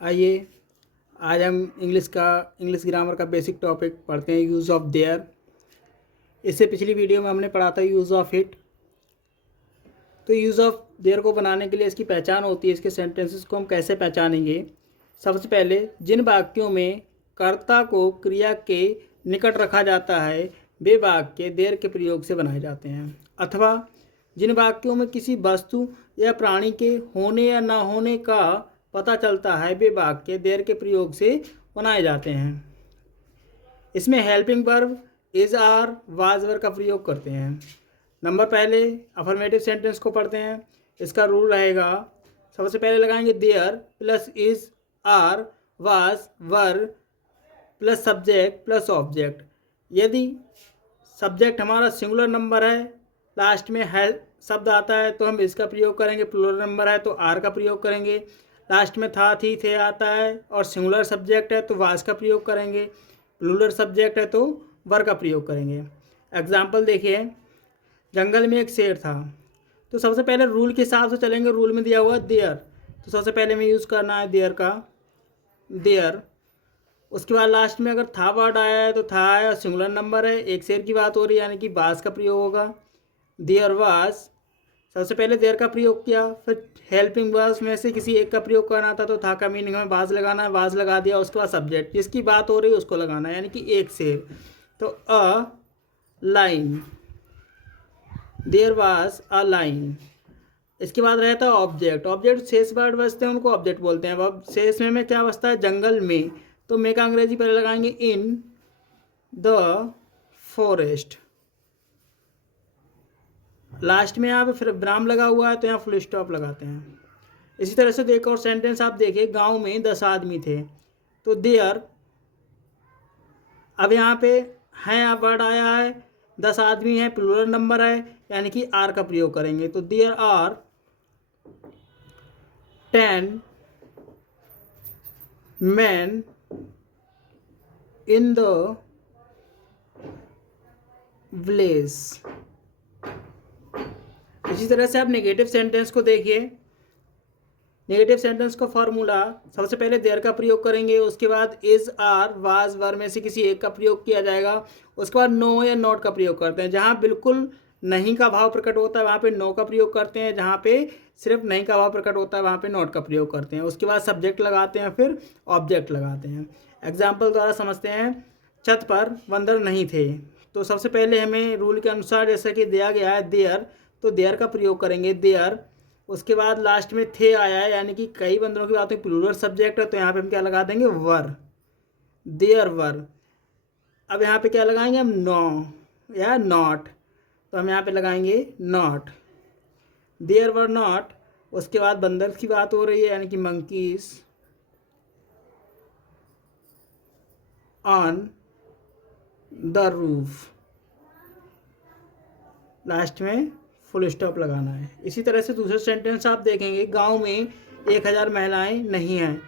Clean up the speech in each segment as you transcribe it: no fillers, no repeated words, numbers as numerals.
आइए आज हम इंग्लिश ग्रामर का बेसिक टॉपिक पढ़ते हैं, यूज़ ऑफ देयर। इससे पिछली वीडियो में हमने पढ़ा था यूज़ ऑफ इट। तो यूज़ ऑफ देयर को बनाने के लिए इसकी पहचान होती है, इसके सेंटेंसेस को हम कैसे पहचानेंगे। सबसे पहले जिन वाक्यों में कर्ता को क्रिया के निकट रखा जाता है वे वाक्य देयर के प्रयोग से बनाए जाते हैं, अथवा जिन वाक्यों में किसी वस्तु या प्राणी के होने या न होने का पता चलता है वे वाक्य देयर के प्रयोग से बनाए जाते हैं। इसमें helping verb is are was were का प्रयोग करते हैं। नंबर पहले अफर्मेटिव सेंटेंस को पढ़ते हैं। इसका रूल रहेगा, सबसे पहले लगाएंगे there plus is are was were plus subject plus object. यदि सब्जेक्ट हमारा सिंगुलर नंबर है, लास्ट में है शब्द आता है तो हम इसका प्रयोग करेंगे। प्लूरल नंबर है तो आर का प्रयोग करेंगे। लास्ट में था थी थे आता है और सिंगुलर सब्जेक्ट है तो वाज का प्रयोग करेंगे। प्लूरल सब्जेक्ट है तो वर का प्रयोग करेंगे। एग्जाम्पल देखिए, जंगल में एक शेर था। तो सबसे पहले रूल के हिसाब से चलेंगे। रूल में दिया हुआ देयर, तो सबसे पहले हमें यूज़ करना है देयर का, देयर। उसके बाद लास्ट में अगर था वर्ड आया है तो था है और सिंगुलर नंबर है, एक शेर की बात हो रही है यानी कि वाज का प्रयोग होगा। देयर वाज, सबसे पहले देयर का प्रयोग किया, फिर हेल्पिंग वर्ब्स में से किसी एक का प्रयोग करना था तो था का मीनिंग हमें वाज लगाना है, वाज लगा दिया। उसके बाद सब्जेक्ट जिसकी बात हो रही है उसको लगाना है, यानी कि एक शेर। तो a lion, there was a lion. इसके बाद रहता है ऑब्जेक्ट। ऑब्जेक्ट शेष वर्ड बचते हैं उनको ऑब्जेक्ट बोलते हैं। अब शेष में क्या बचता है, जंगल में, तो में का अंग्रेजी पहले लगाएंगे इन द फॉरेस्ट। लास्ट में यहाँ पे फिर विराम लगा हुआ है तो यहाँ फुल स्टॉप लगाते हैं। इसी तरह से एक और सेंटेंस आप देखिए, गांव में 10 आदमी थे, तो देयर, अब यहाँ पे है आप वर्ड आया है, 10 आदमी है, प्लूरल नंबर है, यानी कि आर का प्रयोग करेंगे। तो there are 10 men in the village। इसी तरह से आप नेगेटिव सेंटेंस को देखिए। नेगेटिव सेंटेंस का फॉर्मूला, सबसे पहले देयर का प्रयोग करेंगे, उसके बाद इज आर वाज वर में से किसी एक का प्रयोग किया जाएगा। उसके बाद नो या नॉट का प्रयोग करते हैं। जहाँ बिल्कुल नहीं का भाव प्रकट होता है वहाँ पे नो का प्रयोग करते हैं, जहाँ पे सिर्फ नहीं का भाव प्रकट होता है वहाँ पे नॉट का प्रयोग करते हैं। उसके बाद सब्जेक्ट लगाते हैं, फिर ऑब्जेक्ट लगाते हैं। एग्जाम्पल द्वारा समझते हैं। छत पर बंदर नहीं थे, तो सबसे पहले हमें रूल के अनुसार जैसे कि दिया गया है देयर, तो देयर का प्रयोग करेंगे देयर। उसके बाद लास्ट में थे आया है, यानी कि कई बंदरों की बात में प्लूरल सब्जेक्ट है, तो यहाँ पे हम क्या लगा देंगे, वर, देयर वर। अब यहाँ पे क्या लगाएंगे हम, नो या नॉट, तो हम यहाँ पे लगाएंगे नॉट, देयर वर नॉट। उसके बाद बंदर की बात हो रही है, यानी कि monkeys on the roof, last में फुल स्टॉप लगाना है। इसी तरह से दूसरा सेंटेंस आप देखेंगे, गांव में 1000 महिलाएं नहीं हैं,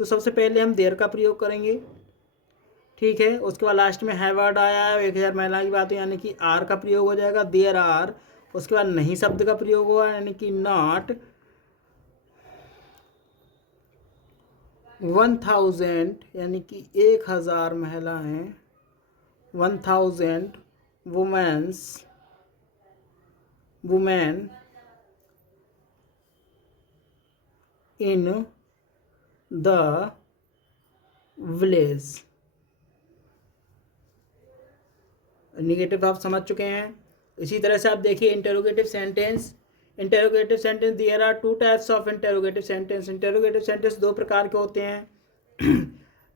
तो सबसे पहले हम देयर का प्रयोग करेंगे, ठीक है। उसके बाद लास्ट में है वर्ड आया है, 1000 महिलाएं की बात है, यानी कि आर का प्रयोग हो जाएगा, देयर आर। उसके बाद नहीं शब्द का प्रयोग हुआ, यानी कि नॉट 1000, यानी कि 1000 महिलाएं, 1000 women in the village. Negative आप समझ चुके हैं। इसी तरह से आप देखिए interrogative sentence. Interrogative sentence, there are 2 types of interrogative sentence. Interrogative sentence 2 प्रकार के होते हैं।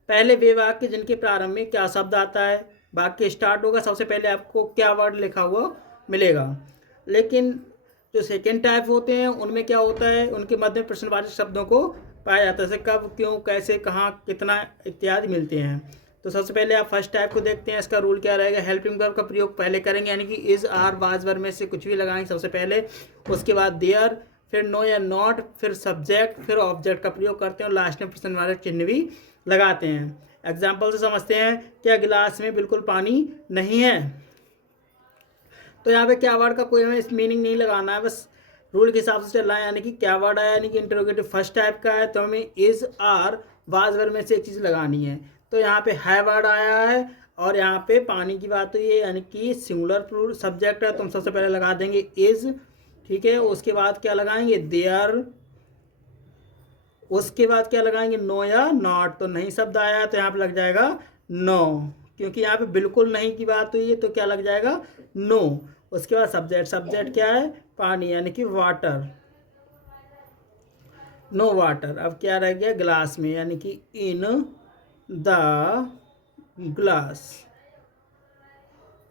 पहले वे वाक्य जिनके प्रारंभ में क्या शब्द आता है, वाक्य स्टार्ट होगा, सबसे पहले आपको क्या वर्ड लिखा हुआ मिलेगा। लेकिन जो सेकेंड टाइप होते हैं उनमें क्या होता है, उनके मध्य में प्रश्नवाचक शब्दों को पाया जाता है, जैसे कब, क्यों, कैसे, कहाँ, कितना इत्यादि मिलते हैं। तो सबसे पहले आप फर्स्ट टाइप को देखते हैं। इसका रूल क्या रहेगा, हेल्पिंग वर्ब का प्रयोग पहले करेंगे, यानी कि इज आर वाज वर में से कुछ भी लगाएंगे सबसे पहले। उसके बाद देयर, फिर नो या नॉट, फिर सब्जेक्ट, फिर ऑब्जेक्ट का प्रयोग करते हैं और लास्ट में प्रश्नवाचक चिन्ह भी लगाते हैं। एग्जाम्पल से समझते हैं, क्या गिलास में बिल्कुल पानी नहीं है। तो यहाँ पे क्या वर्ड का कोई हमें मीनिंग नहीं लगाना है, बस रूल के हिसाब से चल रहा है, यानी कि क्या वर्ड आया, यानी कि इंटरोगेटिव फर्स्ट टाइप का है तो हमें इज आर वाज वर्ड में से एक चीज़ लगानी है। तो यहाँ पे है वर्ड आया है और यहाँ पे पानी की बात हुई है, यानी कि सिंगुलर प्लूरल सब्जेक्ट है तो हम सबसे पहले लगा देंगे इज, ठीक है। उसके बाद क्या लगाएंगे, देयर। उसके बाद क्या लगाएंगे, नो या नॉट। तो नहीं शब्द आया तो यहाँ पे लग जाएगा नो, क्योंकि यहाँ पे बिल्कुल नहीं की बात हुई है तो क्या लग जाएगा, नो। उसके बाद सब्जेक्ट, सब्जेक्ट क्या है, पानी, यानी कि वाटर, नो वाटर। अब क्या रह गया, ग्लास में, यानी कि इन द ग्लास।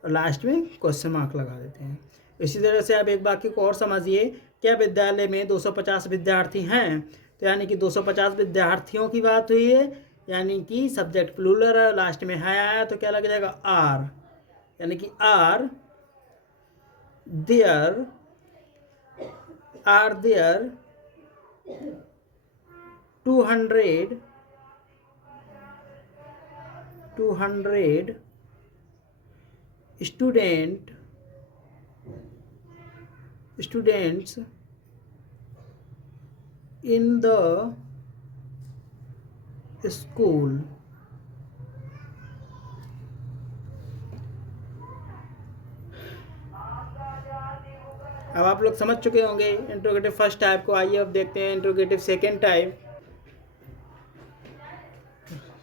लास्ट में क्वेश्चन मार्क लगा देते हैं। इसी तरह से आप एक वाक्य को और समझिए, क्या विद्यालय में 250 विद्यार्थी हैं, तो यानी कि 250 विद्यार्थियों की बात हुई है, यानी कि सब्जेक्ट प्लूरल है, लास्ट में है आया तो क्या लग जाएगा, आर, यानी कि are there 200 students in the school। अब आप लोग समझ चुके होंगे इंट्रोगेटिव फर्स्ट टाइप को। आइए अब देखते हैं interrogative second type.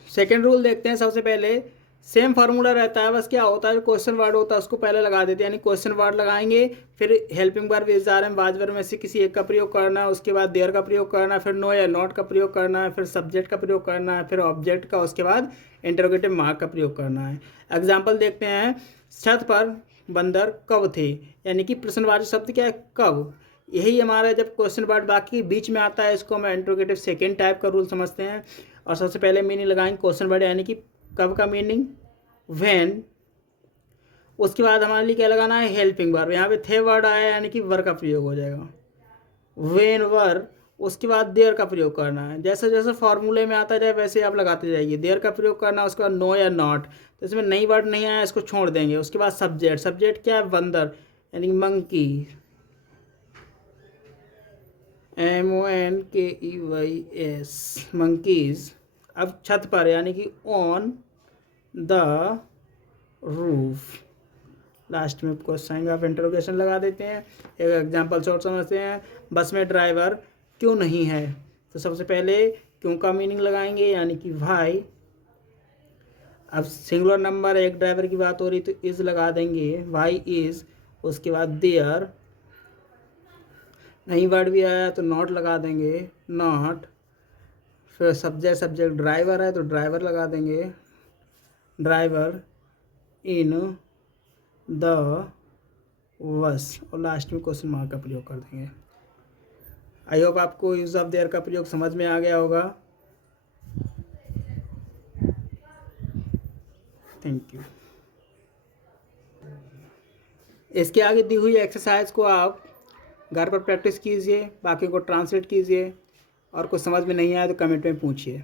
Second rule देखते हैं। सबसे पहले सेम फार्मूला रहता है, बस क्या होता है, क्वेश्चन वर्ड होता है उसको पहले लगा देते हैं, यानी क्वेश्चन वर्ड लगाएंगे, फिर helping verb is are am was verb में से किसी एक का प्रयोग करना है, उसके बाद देयर का प्रयोग करना है, फिर नो या नॉट का प्रयोग करना है, फिर सब्जेक्ट का प्रयोग करना है, फिर ऑब्जेक्ट का, उसके बाद इंटरोगेटिव मार्क का प्रयोग करना है। एग्जाम्पल देखते हैं। छत पर बंदर कब थे, यानी कि प्रश्नवाची शब्द क्या है, कब। यही हमारा जब क्वेश्चन वर्ड बाकी बीच में आता है, इसको हम इंटरोगेटिव सेकेंड टाइप का रूल समझते हैं। और सबसे पहले मीनिंग लगाएंगे क्वेश्चन वर्ड, यानी कि कब का मीनिंग व्हेन। उसके बाद हमारे लिए क्या लगाना है, हेल्पिंग वर्ब। यहाँ पे थे वर्ड आया, यानी कि वर का प्रयोग हो जाएगा, व्हेन वर। उसके बाद देयर का प्रयोग करना है, जैसे जैसे फॉर्मूले में आता जाए वैसे आप लगाते जाइए। देयर का प्रयोग करना है, उसके बाद नो या नॉट, तो इसमें नई वर्ड नहीं आया, इसको छोड़ देंगे। उसके बाद सब्जेक्ट, सब्जेक्ट क्या है, बंदर, यानी मंकी, MONKEYS, मंकीज। अब छत पर, यानी कि ऑन द रूफ। लास्ट में क्वेश्चन आप इंटरोगेशन लगा देते हैं। एक एग्जांपल शॉर्ट समझते हैं। बस में ड्राइवर क्यों नहीं है, तो सबसे पहले क्यों का मीनिंग लगाएंगे, यानी कि वाई। अब सिंगुलर नंबर एक ड्राइवर की बात हो रही तो इज लगा देंगे, वाई इज। उसके बाद देयर, नई वर्ड भी आया तो नॉट लगा देंगे, नॉट। फिर सब्जेक्ट, सब्जेक्ट ड्राइवर है तो ड्राइवर लगा देंगे, ड्राइवर इन द बस। और लास्ट में क्वेश्चन मार्क का प्रयोग कर देंगे। आई होप आपको यूज ऑफ देयर का प्रयोग समझ में आ गया होगा। Thank you. इसके आगे दी हुई एक्सरसाइज को आप घर पर प्रैक्टिस कीजिए, बाकी को ट्रांसलेट कीजिए, और कुछ समझ में नहीं आया तो कमेंट में पूछिए।